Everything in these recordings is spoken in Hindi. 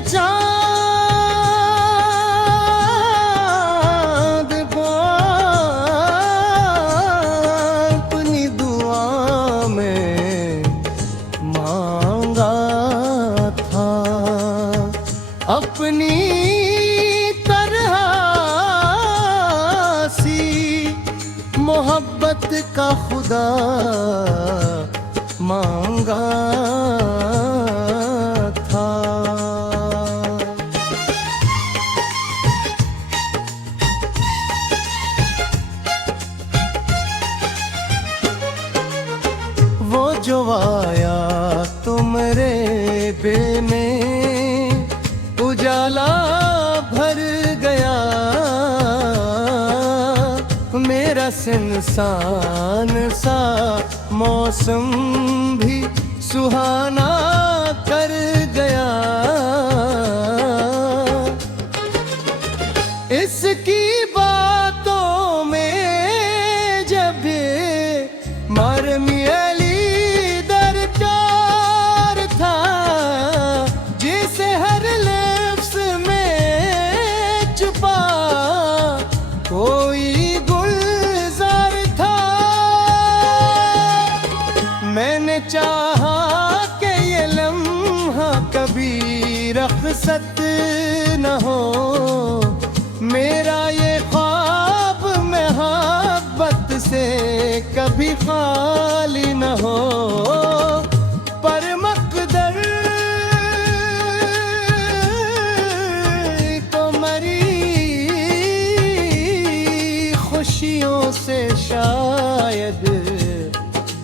चांद को अपनी दुआ में मांगा था, अपनी तरह सी मोहब्बत का खुदा मांगा था। वो जो आया तुमरे बे में उजाला भर गया, मेरा इंसान सा मौसम भी सुहाना कर गया। इसकी बातों में जब मरमी अली दरकार था, जिसे हर लफ्ज़ में छुपा कोई गुलजार था। मैंने चाहा कि ये लम्हा कभी रख़्सत न हो, मेरा ये ख्वाब मोहब्बत से कभी खाली न हो। पर मक़दर को मरी खुशियों से शायद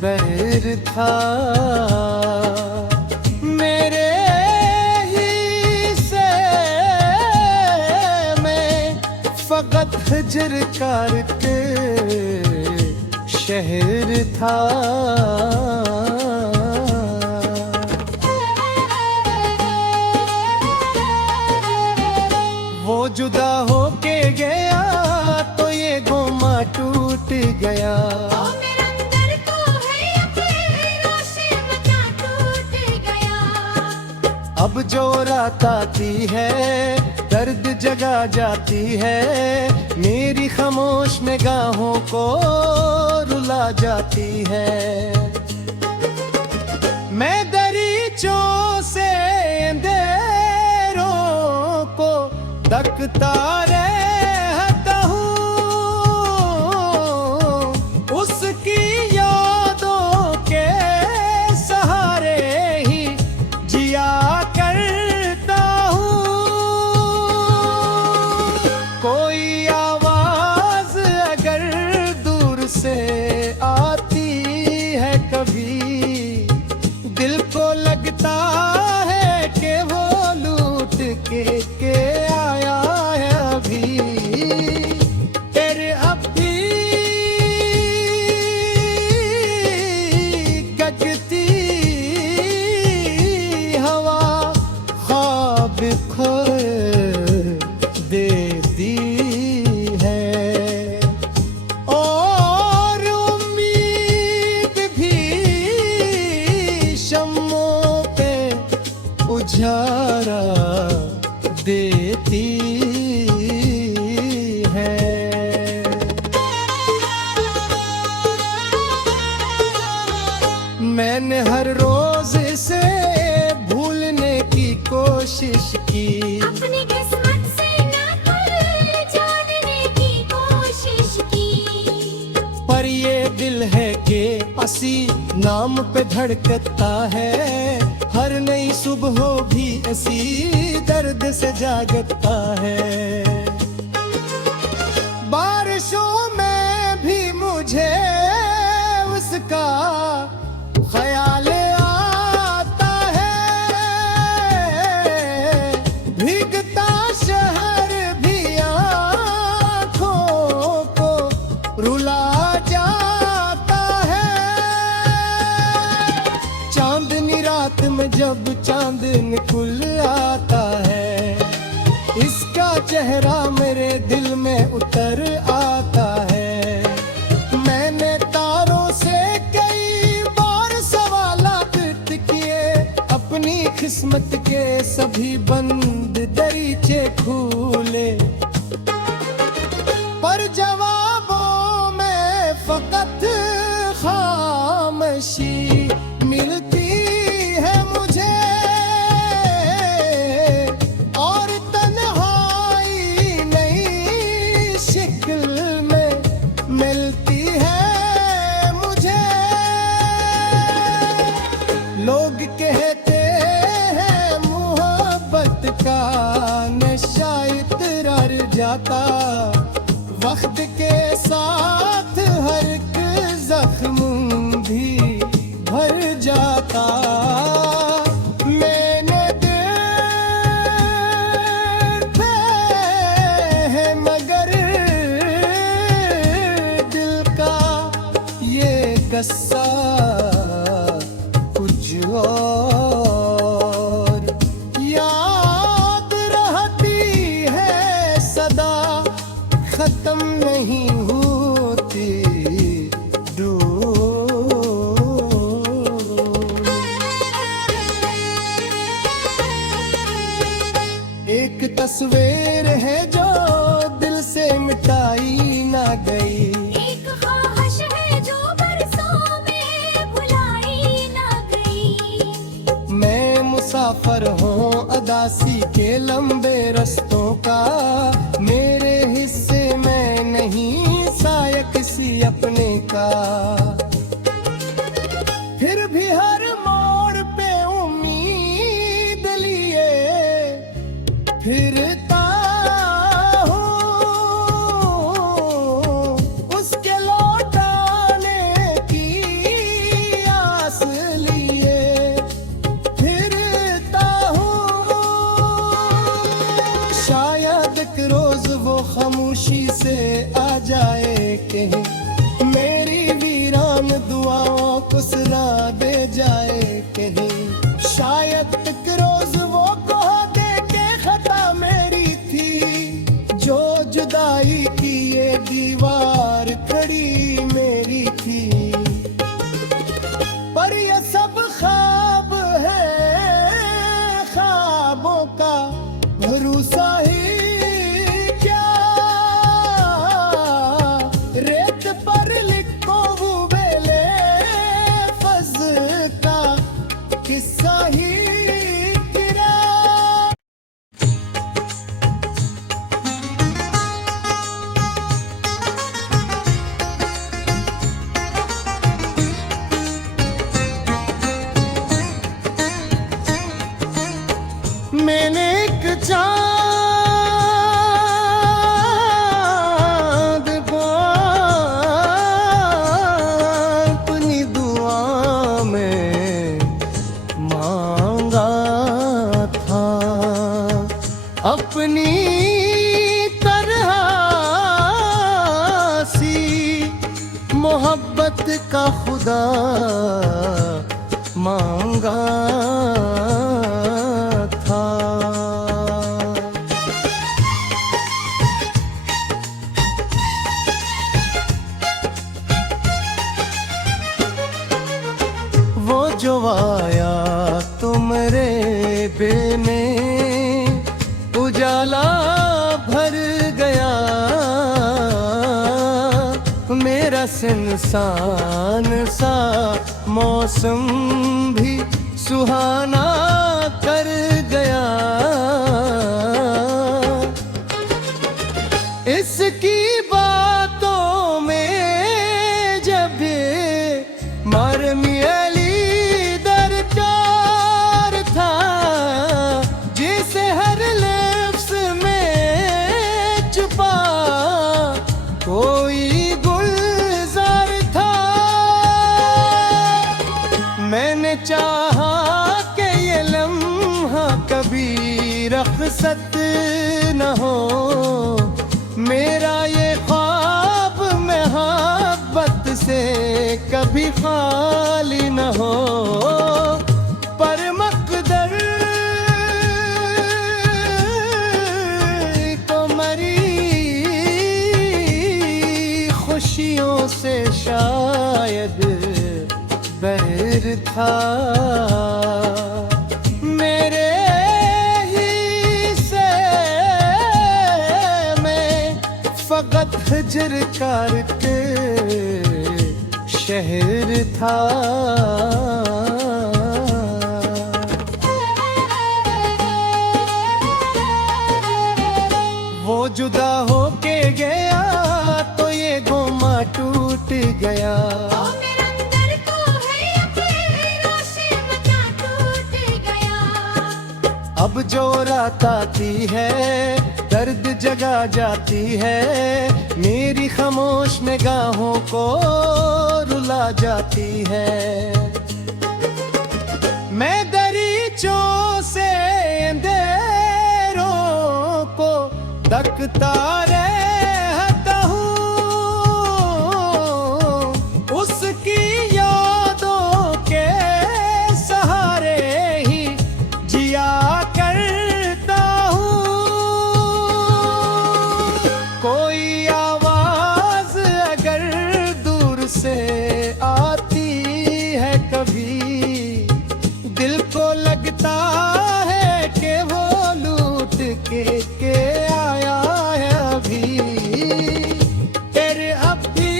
बैर था, मेरे फ़क़त हिजर करके शहर था। वो जुदा होके गया तो ये गोमा टूट गया। अब जो रात आती है दर्द जगा जाती है, मेरी खामोश निगाहों को रुला जाती है। मैं दरीचों से अंधेरों को तकता रहता हूँ, उसकी यादों के सहारे ही जिया करता हूँ। कोई आवाज अगर दूर से आती है कभी, दिल को लगता है कि वो लूट के आया है अभी। तेरे अब भी गगती हवा ख्वाब खोए देती है, और उम्मीद भी शम्मों पे उजाला देती है। मैंने हर रोज इसे भूलने की कोशिश की, अपनी किस्मत से नाखुश जानने की कोशिश की, पर ये दिल है कि असी नाम पे धड़कता है। हर नई सुबह भी ऐसी दर्द से जागता है। बारिशों में भी मुझे उसका ख्याल आता है, भीगता शहर भी आँखों को रुला जाता है। चांदनी रात में जब चांद निकल आता है, इसका चेहरा मेरे दिल में उतर आता है। मैंने तारों से कई बार सवालात किए, अपनी किस्मत के के सभी बंद दरीचे खुले, पर जवाबों में फकत खामोशी मिलती है मुझे, और तन्हाई नई शक्ल में मिलती है मुझे। लोग कहते हैं मोहब्बत का नशा इतरार जाता, वक्त के साथ हर एक जख्म भी भर जाता। मैंने देखा है मगर दिल का ये कस्सा कुछ और, याद रहती है सदा, खत्म नहीं होती एक तस्वीर है जो दिल से मिटाई ना गई, एक ख्वाहिश है जो बरसों में भुलाई ना गई। मैं मुसाफर हूँ अदासी के लंबे रस्तों का, मेरे हिस्से में नहीं साया किसी अपने का। फिर भी हर मोड़ पे उम्मीद लिए फिरता हूँ, उसके लौटाने की आस लिए फिरता हूँ। शायद एक रोज वो खामोशी से आ जाए कहीं, मेरी वीरान दुआओं को सरा दे जाए कहीं। शायद एक रोज वो कह दे के खता मेरी थी, जो जुदाई की ये दीवार खड़ी मेरी थी। पर ये सब ख्वाब है, ख्वाबों का भरोसा ही क्या, रेत पर लिखो वो बेले फज का किस्सा ही गिरा। मैंने एक चाँद को अपनी दुआ में मांगा था, अपनी तरह सी मोहब्बत का खुदा मांगा था। वो जो आया तुमरे बे में उजाला भर गया, मेरा इंसान सा मौसम भी सुहाना कर गया। इसकी बातों में जब मरमी अली दरकार था, जिसे हर लफ्ज़ में छुपा कोई गुलजार था। मैंने चाहा कि ये लम्हा कभी रख़्सत न हो, मेरा ये ख्वाब मोहब्बत से कभी खाली न हो। पर मक़दर को मरी खुशियों से शायद बैर था। मेरे गुजरकार के शहर था। वो जुदा होके गया तो ये गोमा टूट गया। ओ मेरे अंदर तो है अकेला शिमला टूट गया। अब जो रात आती है दर्द जगा जाती है, मेरी खामोश निगाहों को रुला जाती है। मैं दरीचों से अंधेरों को तकता रहता हूँ, उसकी यादों के सहारे ही जिया करता हूँ। कोई आवाज अगर दूर से आती है कभी, दिल को लगता है कि वो लूट के आया है अभी। तेरे अभी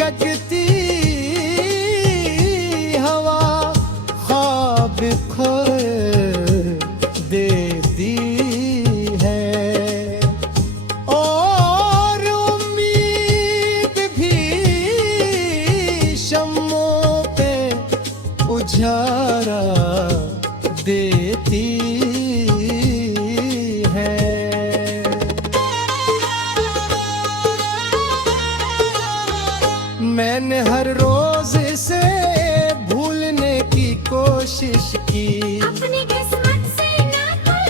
गगती हवा ख्वाब खो देती है, और उम्मीद भी शम्मों पे उजाला देती है। मैंने हर रोज इसे भूलने की कोशिश की, अपनी किस्मत से नकल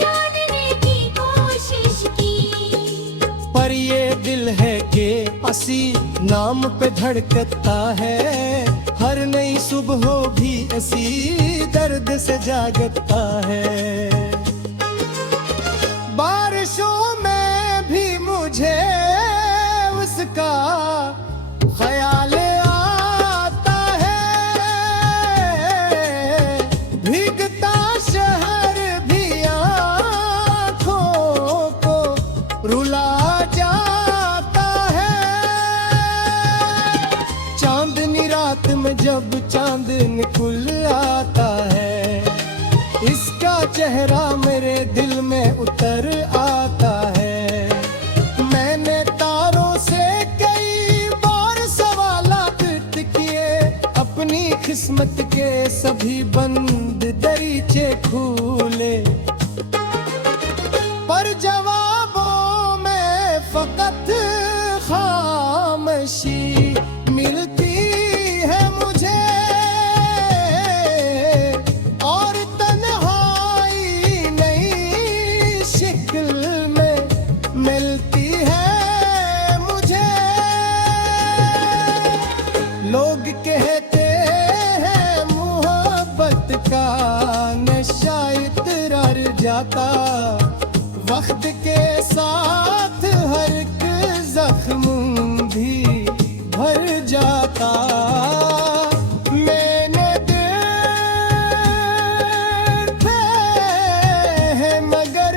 जानने की कोशिश की। पर ये दिल है कि असी नाम पे धड़कता है। हर नई सुबह भी ऐसी दर्द से जागता है। बारिशों में भी मुझे उसका ख्याल आता है। भीगता शहर भी आँखों को रुला जाता है। चांदनी रात में जब चांद निकल आता है, इसका चेहरा मेरे दिल में उतर आता है। मैंने तारों से कई बार सवालात किए, अपनी किस्मत के सभी बंद दरीचे खोले, पर जवाबों में फकत खामोशी मिलती है मुझे, और तन्हाई नई शक्ल में मिलती है मुझे। लोग कहते हैं मोहब्बत का नशा इतरार जाता, वक्त के साथ हर एक जख्म भी भर जाता। मैंने दिल पे है मगर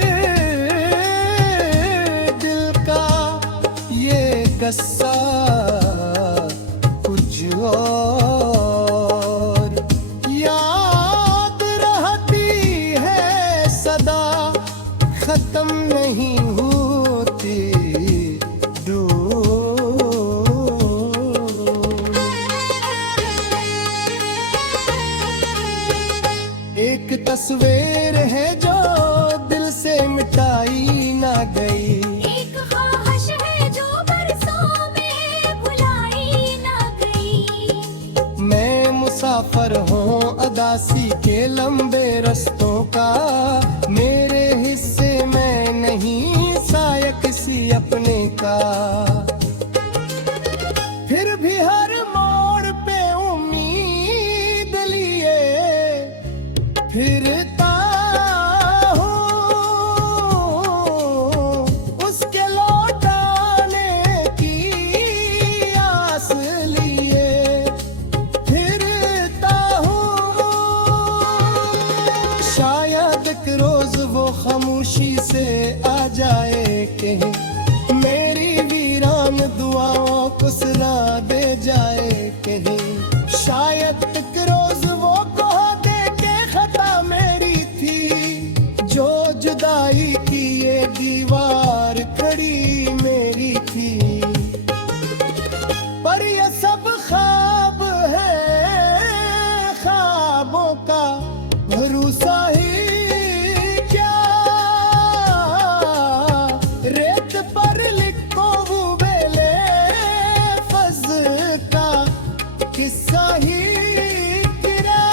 दिल का ये कस्सा कुछ और। याद रहती है सदा, खत्म नहीं होती एक तस्वीर है जो दिल से मिटाई ना गई, एक ख्वाहिश है जो बरसों में भुलाई ना गई। मैं मुसाफिर हूँ अदासी के लंबे रस्तों का, मेरे हिस्से में नहीं साया किसी अपने का। फिर भी हर मोड़ पे उम्मीद लिए फिरता हूँ, उसके लौटाने की आस लिए फिरता हूँ। शायद एक रोज वो खामोशी से जाए कहीं, मेरी वीरान दुआओं को सला दे जाए कहीं। शायद एक रोज वो कह दे के खता मेरी थी, जो जुदाई की ये दीवार खड़ी मेरी थी। पर ये सब ख्वाब है, ख्वाबों का भरोसा ही क्या। रेत पर लिखो वो बेले फज का किस्सा ही गिरा।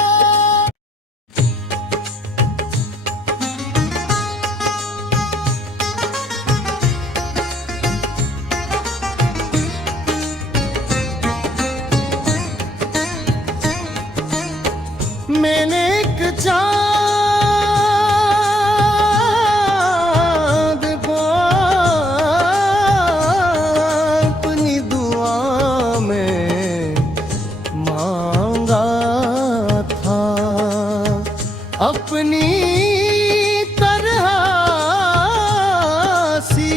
मैंने एक चाँद को अपनी दुआ में मांगा था, अपनी तरह सी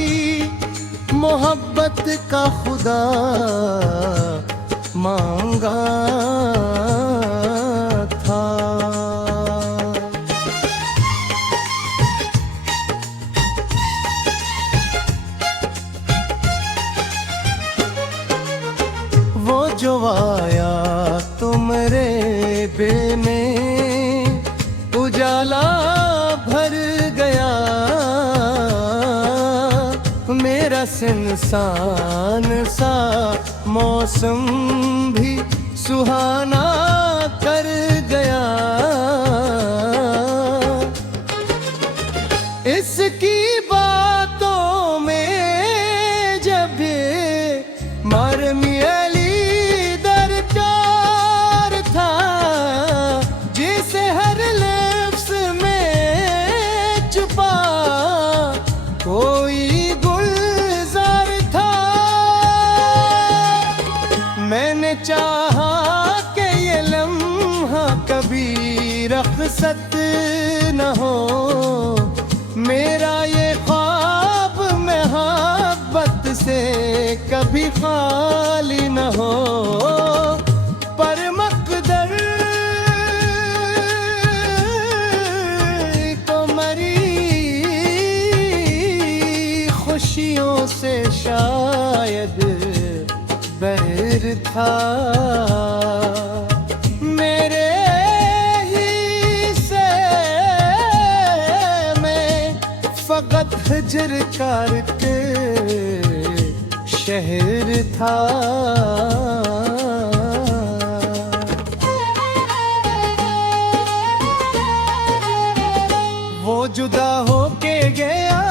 मोहब्बत का खुदा मांगा था। वो जो आया तुमरे बे में उजाला भर गया, मेरा इंसान सा मौसम भी सुहाना कर गया। इसकी बातों में जब मरमी अली दरकार था, जिसे हर लफ्ज़ में छुपा कोई गुलजार था। मैंने चाहा कि ये लम्हा कभी रख़्सत न हो, मेरा ये ख्वाब मोहब्बत से कभी खाली न हो। पर मक़दर को मरी खुशियों से शायद बैर था। मेरे फ़क़त हिजर करके शहर था। वो जुदा होके गया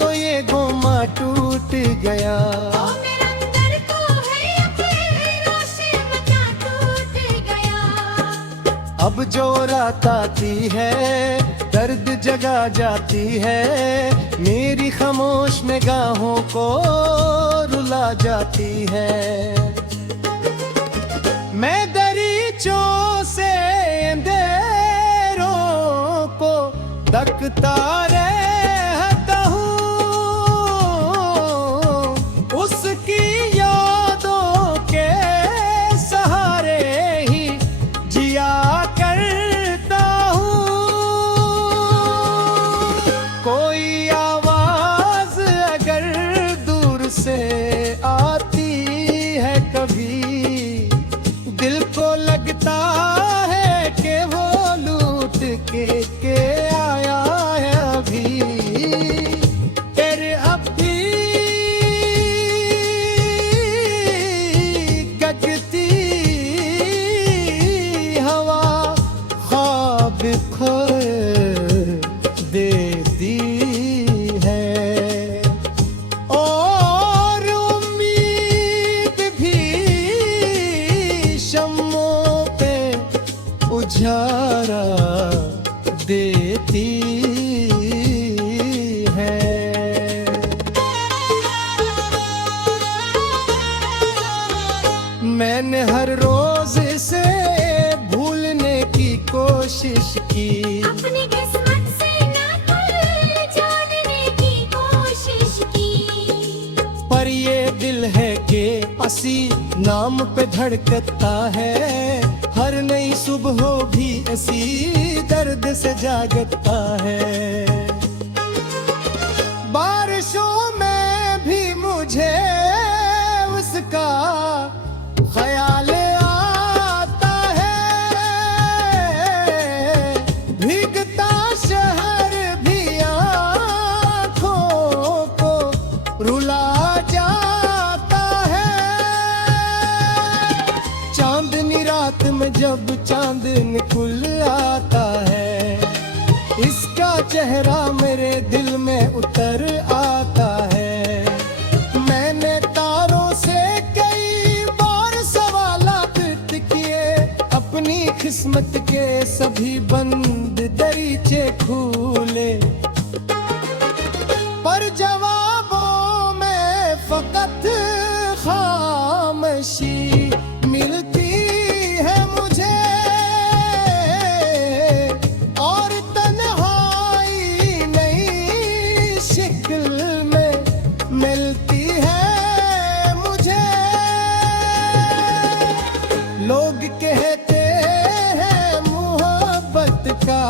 तो ये गोमा टूट गया। ओ मेरे अंदर को है यकीन से मचा टूट गया। अब जो रात आती है दर्द जगा जाती है, मेरी खामोश निगाहों को रुला जाती है। मैं दरीचों से अंधेरों को तकता रहता हूँ, उसकी यादों के सहारे ही जिया करता हूँ। कोई आवाज अगर दूर से आती है कभी, दिल को लगता है कि वो लूट के आया है अभी। तेरे अब भी गगती हवा ख्वाब खोए देती है, और उम्मीद भी शम्मों पे उजाला देती है। मैंने हर रोज इसे भूलने की कोशिश की, अपनी किस्मत से ना कुल जानने की कोशिश नाम पे धड़कता है, हर नई सुबह भी ऐसी दर्द से जागता है। बारिशों में भी मुझे उसका ख्याल आता है, भीगता शहर भी आँखों को रुला जाता है। चांदनी रात में जब चांद निकल आता है, इसका चेहरा मेरे दिल में उतर आता है। मैंने तारों से कई बार सवालात किए, अपनी किस्मत के सभी बंद दरीचे खोले, पर जवाबों में फकत खामोशी मिलती है मुझे, और तन्हाई नई शक्ल में मिलती है मुझे। लोग कहते हैं मोहब्बत का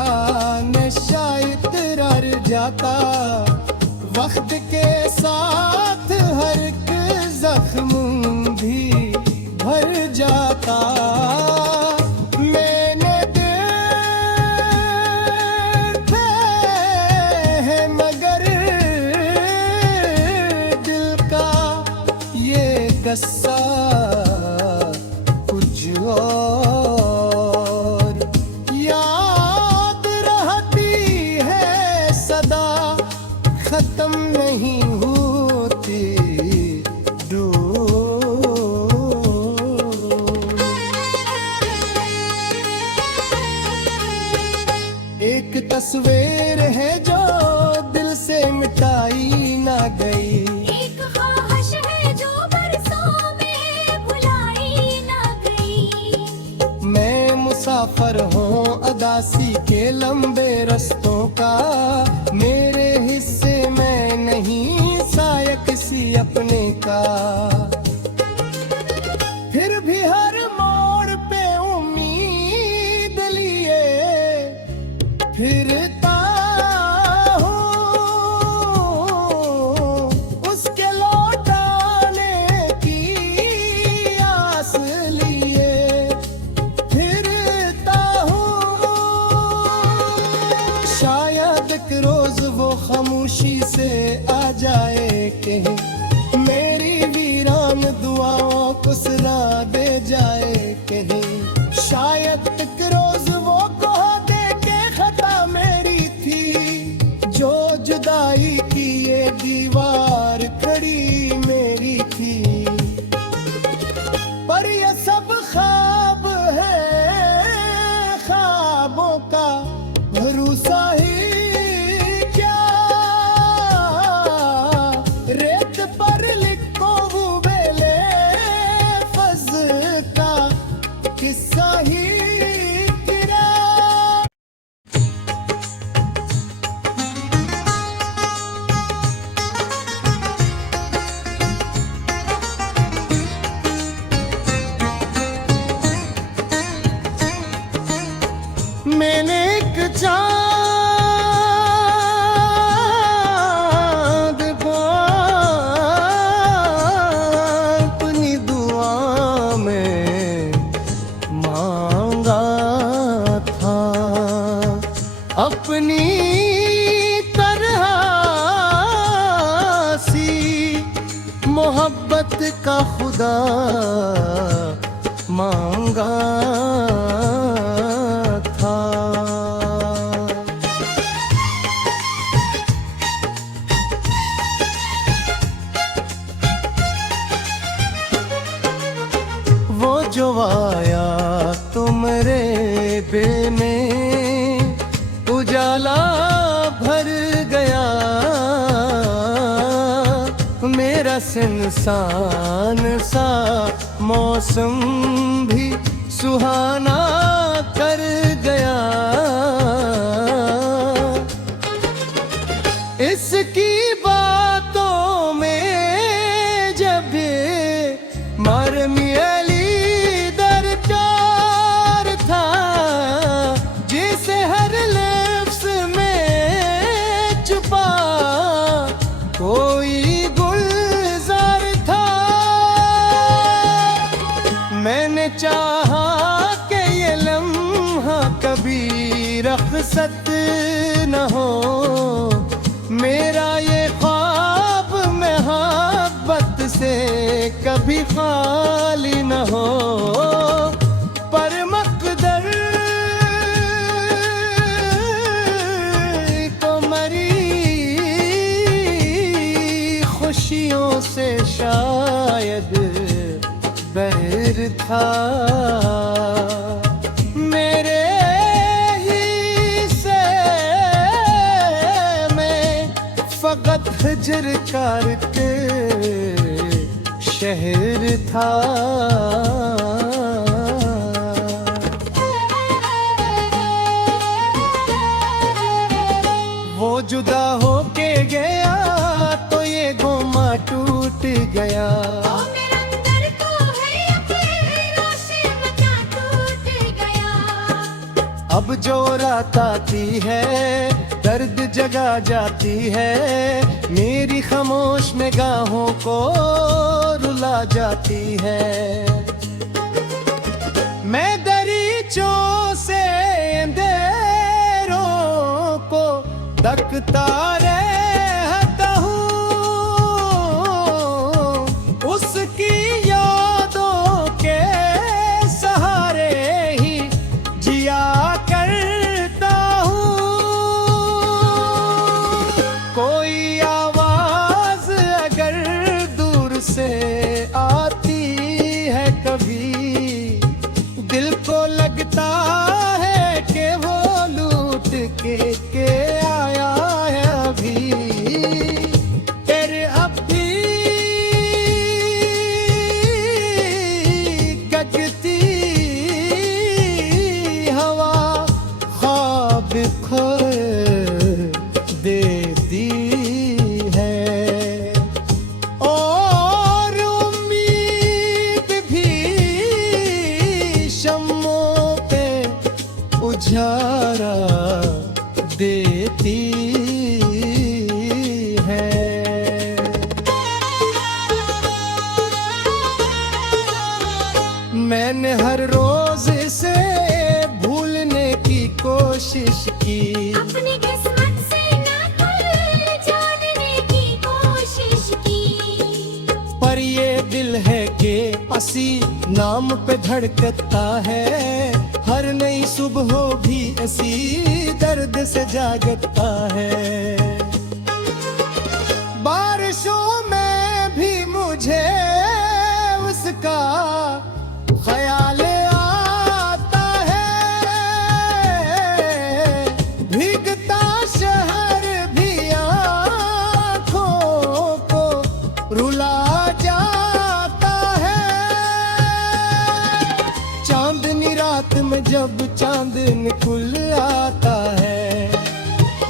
नशा इतरार जाता, वक्त के साथ हर एक जख्म भी भर जाता। मैंने देखा है मगर दिल का ये कस्सा कुछ और, याद रहती है सदा, खत्म नहीं होती एक तस्वीर है जो दिल से मिटाई ना गई, एक ख्वाहिश है जो बरसों में भुलाई ना गई। मैं मुसाफिर हूँ अदासी के लंबे रस्तों का, मेरे हिस्से में नहीं साया किसी अपने का। फिर भी हर मोड़ पे उम्मीद लिए फिरता हूँ, उसके लौटाने की आस लिए फिरता हूँ। शायद एक रोज वो खामोशी से आ जाए कहीं, मेरी वीरान दुआओं को सला दे जाए कहीं। शायद एक रोज वो कह दे के खता मेरी थी, जो जुदाई की ये दीवार खड़ी मेरी थी। पर ये सब ख्वाब है, ख्वाबों का भरोसा ही क्या, रेत पर लिखो वो बेले फज का किस्सा ही तेरा। मैंने एक चाँद को अपनी दुआ में मांगा था, अपनी तरह सी मोहब्बत का खुदा मांगा था। वो जो आया तुमरे बे में उजाला भर गया, मेरा इंसान सा मौसम भी सुहाना कर गया। इसकी बातों में जब मरमिए रखसत न हो, मेरा ये ख्वाब मोहब्बत से कभी खाली न हो। पर मकदर को मरी खुशियों से शायद बैर था, मेरे ही से मैं फकत हिजर करके शहर था। वो जुदा होके गया तो ये गोमा टूट गया। ओ मेरे अंदर को है अकेला से मचा टूट गया। अब जो रात आती है दर्द जगा जाती है, मेरी खामोश निगाहों को रुला जाती है। मैं दरीचों से अंधेरों को तकता रहता हूँ, उसकी यादों के सहारे ही जिया करता हूँ। कोई आवाज अगर दूर से आती है कभी, दिल को लगता है कि वो लूट के आया है अभी। तेरे अब भी गगती हवा ख्वाब खो देती है, और उम्मीद भी शम्मों पे उजारा देती है। मैंने हर रोज इसे भूलने की कोशिश की, अपनी किस्मत से ना कल जानने की कोशिश की। पर ये दिल है कि असी नाम पे धड़कता है, हर नई सुबह भी ऐसी दर्द से जागता है। बारिशों में भी मुझे उसका ख्याल आता है, भीगता शहर भी आँखों को रुला जाता है। चांदनी रात में जब चांद निकल आता है,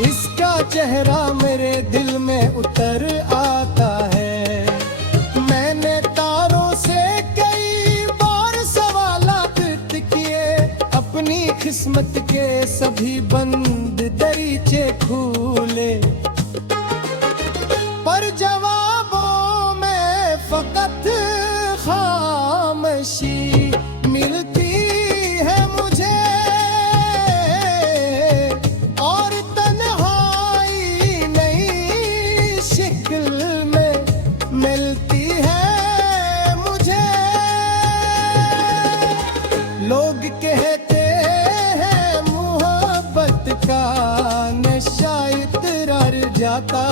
इसका चेहरा मेरे दिल में उतर आता है। मैंने तारों से कई बार सवालात किए, अपनी किस्मत के सभी बंद दरीचे खोले, पर जवाबों में फकत खामोशी मिलती है मुझे, और तन्हाई नई शक्ल में मिलती है मुझे। लोग कहते हैं मोहब्बत का नशा इतरार जाता,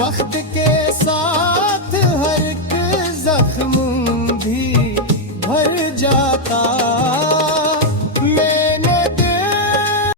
वक्त के साथ